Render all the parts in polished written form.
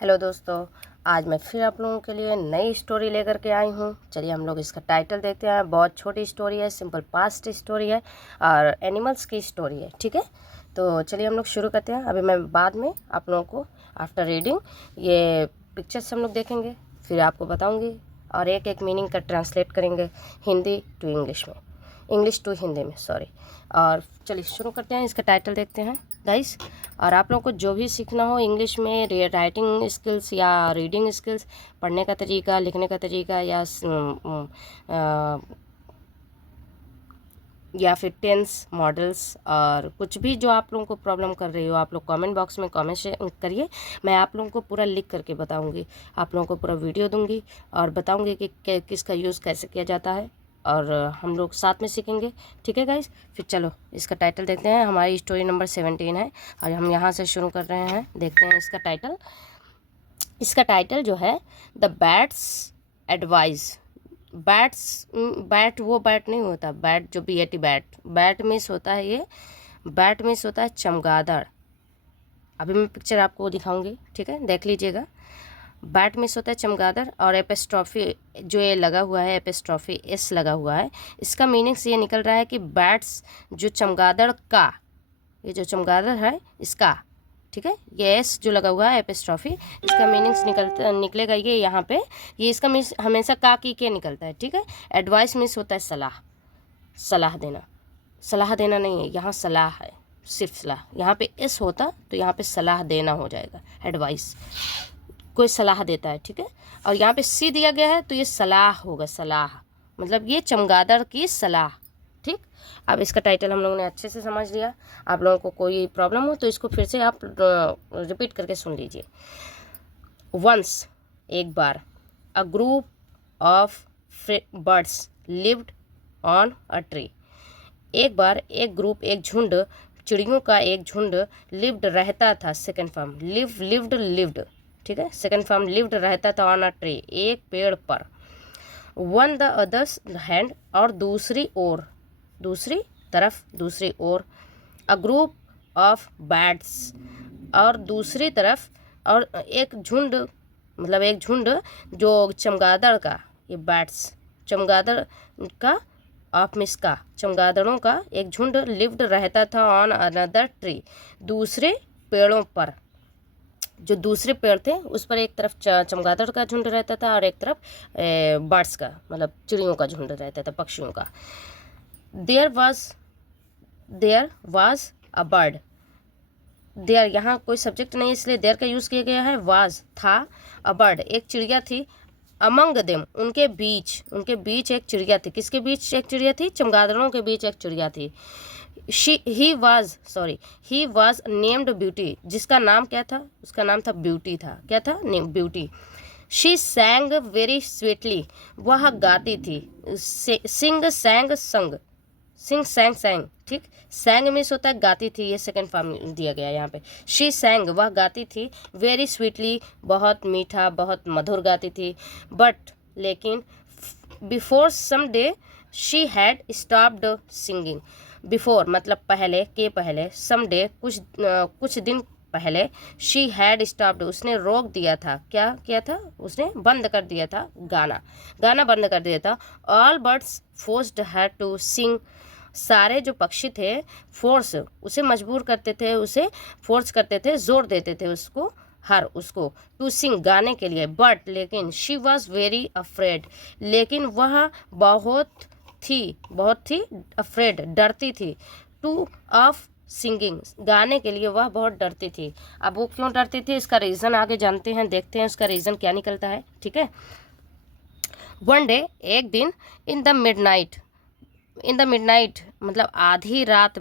Hello दोस्तों, आज मैं फिर आप लोगों के लिए नई स्टोरी लेकर के आई हूँ। चलिए हम लोग इसका टाइटल देखते हैं। बहुत छोटी स्टोरी है, सिंपल पास्ट स्टोरी है और एनिमल्स की स्टोरी है। ठीक है, तो चलिए हम लोग शुरू करते हैं। अभी मैं बाद में आप लोगों को आफ्टर रीडिंग ये पिक्चर्स हम लोग देखेंगे, फिर आपको बताऊँगी और एक एक मीनिंग का ट्रांसलेट करेंगे हिंदी टू इंग्लिश में, इंग्लिश टू हिंदी में, सॉरी। और चलिए शुरू करते हैं। इसका टाइटल देखते हैं गाइस। और आप लोगों को जो भी सीखना हो इंग्लिश में, राइटिंग स्किल्स या रीडिंग स्किल्स, पढ़ने का तरीका, लिखने का तरीका या फिर टेंस मॉडल्स और कुछ भी जो आप लोगों को प्रॉब्लम कर रही हो, आप लोग कमेंट बॉक्स में कमेंट करिए। मैं आप लोगों को पूरा लिख करके बताऊंगी, आप लोगों को पूरा वीडियो दूंगी और बताऊंगी कि किसका यूज़ कैसे किया जाता है और हम लोग साथ में सीखेंगे। ठीक है गाइस, फिर चलो इसका टाइटल देखते हैं। हमारी स्टोरी नंबर 17 है और हम यहाँ से शुरू कर रहे हैं। देखते हैं इसका टाइटल। इसका टाइटल जो है द बैट्स एडवाइस। बैट वो बैट नहीं होता, बैट जो BAT बैट मिस होता है, ये बैट मिस होता है चमगादड़। अभी मैं पिक्चर आपको दिखाऊंगी, ठीक है, देख लीजिएगा। बैट मिस होता है चमगादड़ और एपिस्ट्रॉफी जो ये लगा हुआ है, एपिस्ट्रॉफी S लगा हुआ है। इसका मीनिंग्स ये निकल रहा है कि बैट्स जो चमगादड़ का, ये जो चमगादड़ है इसका, ठीक है, ये S जो लगा हुआ है एपिस्ट्रॉफी, इसका मीनिंग्स निकलेगा ये यहाँ पे। ये इसका मीन्स हमेशा का की के निकलता है। ठीक है, एडवाइस मीन्स होता है सलाह, सलाह देना। सलाह देना नहीं है, यहाँ सलाह है, सिर्फ सलाह। यहाँ पे S होता तो यहाँ पे सलाह देना हो जाएगा, एडवाइस, कोई सलाह देता है। ठीक है, और यहाँ पे C दिया गया है तो ये सलाह होगा, सलाह मतलब ये चमगादड़ की सलाह। ठीक, अब इसका टाइटल हम लोगों ने अच्छे से समझ लिया। आप लोगों को कोई प्रॉब्लम हो तो इसको फिर से आप रिपीट करके सुन लीजिए। वंस एक बार, a group of birds lived on a tree. एक बार एक ग्रुप, एक झुंड चिड़ियों का एक झुंड लिव्ड रहता था। सेकंड फॉर्म लिव्ड, ठीक है, सेकंड फॉर्म लिव्ड रहता था ऑन अ ट्री, एक पेड़ पर। वन द अदर्स हैंड और दूसरी ओर, दूसरी तरफ, दूसरी ओर। अ ग्रुप ऑफ बैट्स और दूसरी तरफ, और एक झुंड मतलब एक झुंड जो चमगादड़ का, ये बैट्स चमगादड़ का, ऑफ मिस का, चमगादड़ों का एक झुंड लिव्ड रहता था ऑन अनदर ट्री, दूसरे पेड़ों पर। जो दूसरे पेड़ थे उस पर एक तरफ चमगादड़ का झुंड रहता था और एक तरफ बर्ड्स का मतलब चिड़ियों का झुंड रहता था, पक्षियों का। There was a bird. There यहाँ कोई सब्जेक्ट नहीं इसलिए देयर का यूज़ किया गया है। वाज था, अ बर्ड एक चिड़िया थी। अमंग देम उनके बीच एक चिड़िया थी। किसके बीच एक चिड़िया थी? चमगादड़ों के बीच एक चिड़िया थी। ही वाज नेम्ड ब्यूटी, जिसका नाम क्या था? उसका नाम था ब्यूटी था। क्या था? ब्यूटी। शी सैंग वेरी स्वीटली, वह गाती थी। सिंग सैंग सैंग, ठीक, सैंग मिस होता है गाती थी, ये सेकंड फॉर्म दिया गया है यहाँ पे। शी सैंग वह गाती थी, वेरी स्वीटली बहुत मीठा, बहुत मधुर गाती थी। बट लेकिन, before some day she had stopped singing. Before मतलब पहले, के पहले, सम डे कुछ दिन पहले, शी हैड स्टॉप्ड उसने रोक दिया था। क्या किया था? उसने बंद कर दिया था गाना बंद कर दिया था। All birds forced her to sing, सारे जो पक्षी थे फोर्स उसे मजबूर करते थे, उसे फोर्स करते थे, जोर देते थे उसको टू सिंग गाने के लिए। बट लेकिन, शी वॉज वेरी अफ्रेड, लेकिन वह बहुत थी अफ्रेड डरती थी, टू ऑफ सिंगिंग गाने के लिए वह बहुत डरती थी। अब वो क्यों डरती थी इसका रीज़न आगे जानते हैं, देखते हैं उसका रीज़न क्या निकलता है। ठीक है, वन डे एक दिन, इन द मिडनाइट मतलब आधी रात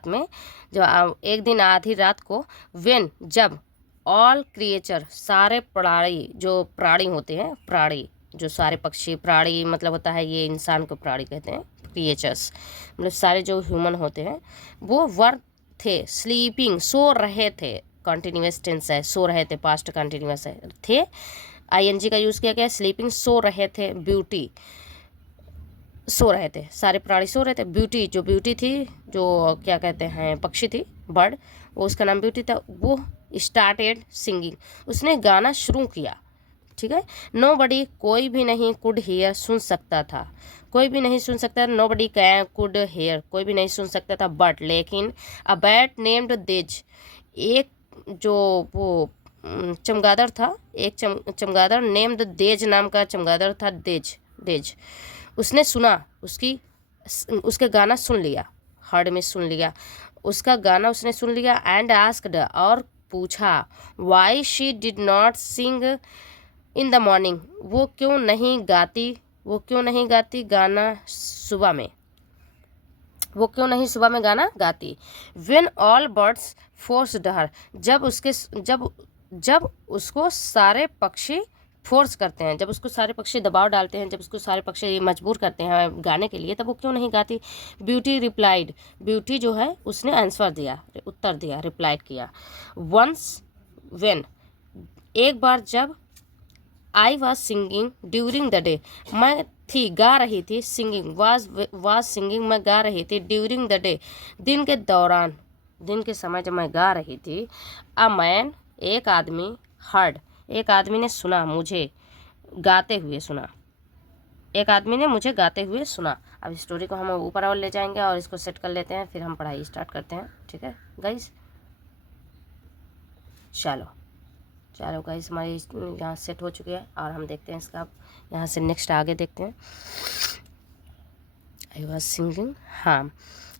में, जो एक दिन आधी रात को, व्हेन जब, ऑल क्रिएचर सारे प्राणी होते हैं, प्राणी जो सारे पक्षी, प्राणी मतलब होता है ये इंसान को प्राणी कहते हैं, क्रिएचर्स मतलब सारे जो ह्यूमन होते हैं, वो वर थे, स्लीपिंग सो रहे थे, कंटिन्यूअस टेंस है, सो रहे थे, पास्ट कंटिन्यूअस है, थे, ING का यूज़ किया गया। स्लीपिंग सो रहे थे, ब्यूटी सो रहे थे, सारे प्राणी सो रहे थे। ब्यूटी थी, जो क्या कहते हैं पक्षी थी, बर्ड, वो उसका नाम ब्यूटी था, वो स्टार्टेड सिंगिंग, उसने गाना शुरू किया, ठीक है। नो बडी, कोई भी नहीं, कुड हेयर, सुन सकता था, कोई भी नहीं सुन सकता, nobody can could hear, कोई भी नहीं सुन सकता था, बट लेकिन अ बैट नेम्ड देज, एक जो वो चमगादड़ था, एक चमगादड़ नेम्ड देज नाम का चमगादड़ था, देज देज, उसने सुना, उसके गाना सुन लिया, हर्ड में सुन लिया, उसका गाना उसने सुन लिया, एंड आस्क्ड, और पूछा, why she did not sing in the morning, वो क्यों नहीं गाती गाना सुबह में, वो क्यों नहीं सुबह में गाना गाती। वेन ऑल बर्ड्स फोर्स्ड हर, जब उसको सारे पक्षी फोर्स करते हैं, जब उसको सारे पक्षी दबाव डालते हैं, जब उसको सारे पक्षी मजबूर करते हैं गाने के लिए, तब वो क्यों नहीं गाती। ब्यूटी रिप्लाइड, ब्यूटी जो है उसने आंसर दिया, उत्तर दिया, रिप्लाई किया। वंस वेन, एक बार जब, I was singing during the day, मैं थी, गा रही थी, सिंगिंग वाज सिंगिंग, मैं गा रही थी, ड्यूरिंग द डे, दिन के दौरान, दिन के समय जब मैं गा रही थी, अ मैन, एक आदमी, हर्ड, एक आदमी ने सुना, मुझे गाते हुए सुना, एक आदमी ने मुझे गाते हुए सुना। अब स्टोरी को हम ऊपर और ले जाएंगे और इसको सेट कर लेते हैं, फिर हम पढ़ाई स्टार्ट करते हैं, ठीक है गाइस। चलो गाइस, हमारी यहाँ सेट हो चुकी है और हम देखते हैं इसका, यहाँ से नेक्स्ट आगे देखते हैं। आई वॉज सिंगिंग, हाँ,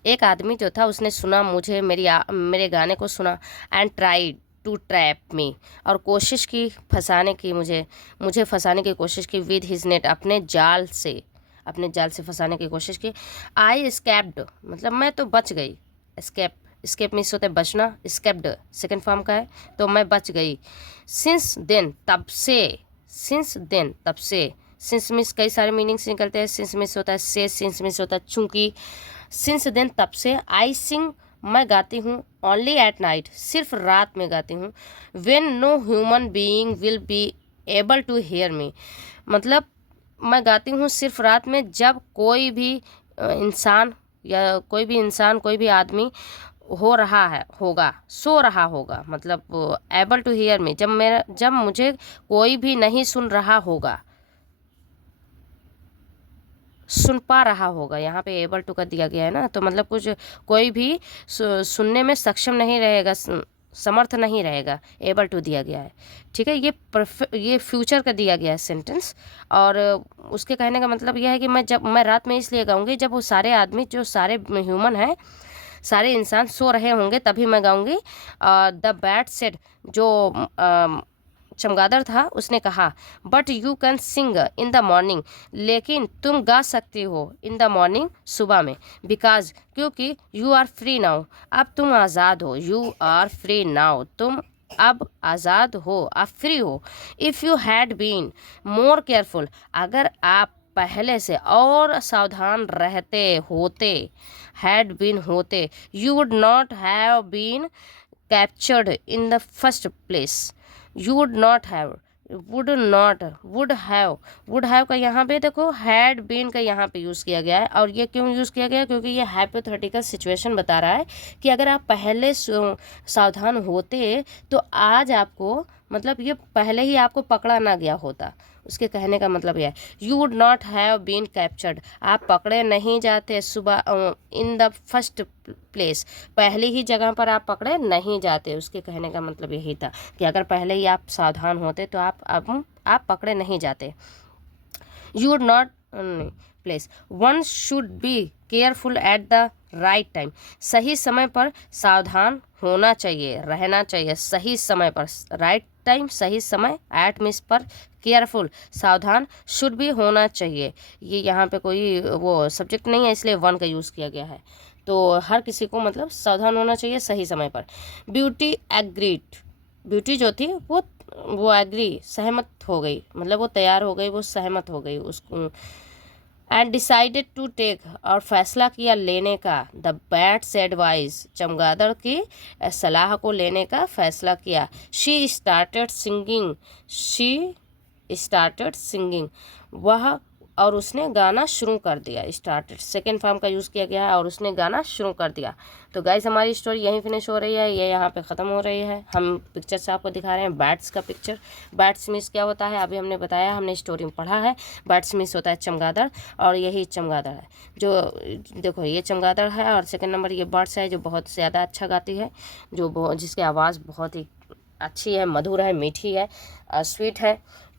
एक आदमी जो था उसने सुना मुझे, मेरे गाने को सुना, एंड ट्राइड टू ट्रैप मी, और कोशिश की फंसाने की, मुझे फंसाने की कोशिश की, विद हिज नेट, अपने जाल से फंसाने की कोशिश की। आई एस्केप्ड, मतलब मैं तो बच गई, एस्केप मीन्स होता है बचना, एस्केप्ड सेकेंड फॉर्म का है, तो मैं बच गई। सिंस देन, तब से, सिंस मीन्स कई सारे मीनिंग्स निकलते हैं, सिंस मीन्स होता है से, सिंस मीन्स होता है चूंकि, सिंस देन तब से, आई सिंग, मैं गाती हूँ, ओनली एट नाइट, सिर्फ रात में गाती हूँ, when no human being will be able to hear me, मतलब मैं गाती हूँ सिर्फ रात में, जब कोई भी इंसान, कोई भी आदमी सो रहा होगा, मतलब एबल टू हियर मी, जब मुझे कोई भी नहीं सुन रहा होगा, सुन पा रहा होगा, यहाँ पे एबल टू का दिया गया है ना, तो मतलब कुछ कोई भी सुनने में सक्षम नहीं रहेगा, समर्थ नहीं रहेगा, एबल टू दिया गया है, ठीक है। ये फ्यूचर का दिया गया है सेंटेंस, और उसके कहने का मतलब यह है कि मैं रात में इसलिए गाऊंगी जब वो सारे आदमी, जो सारे ह्यूमन हैं, सारे इंसान सो रहे होंगे, तभी मैं गाऊंगी। द बैट सेड, जो चमगादड़ था उसने कहा, but you can sing in the morning, लेकिन तुम गा सकती हो इन द मॉर्निंग, सुबह में, बिकॉज, क्योंकि, यू आर फ्री नाउ, अब तुम आज़ाद हो, यू आर फ्री नाउ, तुम अब आज़ाद हो, आप फ्री हो। If you had been more careful, अगर आप पहले से और सावधान रहते होते, हैड बीन होते, you would not have been captured in the first place, you would not have, would have का यहाँ पे देखो, हैड बीन का यहाँ पे यूज़ किया गया है, और ये क्यों यूज़ किया गया है, क्योंकि ये हाइपोथेटिकल सिचुएशन बता रहा है कि अगर आप पहले सावधान होते, तो आज आपको, मतलब ये पहले ही आपको पकड़ा ना गया होता, उसके कहने का मतलब यह है। You would not have been captured, आप पकड़े नहीं जाते, सुबह इन द फर्स्ट प्लेस, पहली ही जगह पर आप पकड़े नहीं जाते, उसके कहने का मतलब यही था कि अगर पहले ही आप सावधान होते तो आप पकड़े नहीं जाते। You would not place, one should be careful at the right time, सही समय पर सावधान होना चाहिए, रहना चाहिए, सही समय पर, राइट टाइम सही समय, एट मीन्स पर, केयरफुल सावधान, शुड भी होना चाहिए, ये यहाँ पे कोई वो सब्जेक्ट नहीं है, इसलिए वन का यूज़ किया गया है, तो हर किसी को मतलब सावधान होना चाहिए सही समय पर। ब्यूटी एग्रीड, ब्यूटी जो थी वो एग्री, सहमत हो गई, मतलब वो तैयार हो गई, वो सहमत हो गई उसको, एंड डिसाइडेड टू टेक, और फैसला किया लेने का, द बैट्स एडवाइस, चमगादड़ की सलाह को लेने का फैसला किया। शी स्टार्टेड सिंगिंग, वह और उसने गाना शुरू कर दिया, स्टार्टेड सेकेंड फॉर्म का यूज़ किया गया है और उसने गाना शुरू कर दिया। तो गाइस हमारी स्टोरी यहीं फिनिश हो रही है, ये यहाँ पे ख़त्म हो रही है। हम पिक्चर से आपको दिखा रहे हैं बैट्स का पिक्चर। बैट्स मीन्स क्या होता है अभी हमने बताया, हमने स्टोरी में पढ़ा है। बैट्स मीन्स होता है चमगादड़, और यही चमगादड़ है जो, देखो ये चमगादड़ है, और सेकेंड नंबर ये बर्ड्स है जो बहुत ज़्यादा अच्छा गाती है, जो जिसकी आवाज़ बहुत ही अच्छी है, मधुर है, मीठी है, स्वीट है।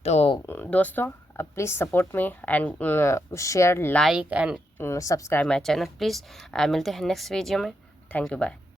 तो दोस्तों please support me and share, like and subscribe my channel please. मिलते हैं नेक्स्ट वीडियो में। Thank you, bye.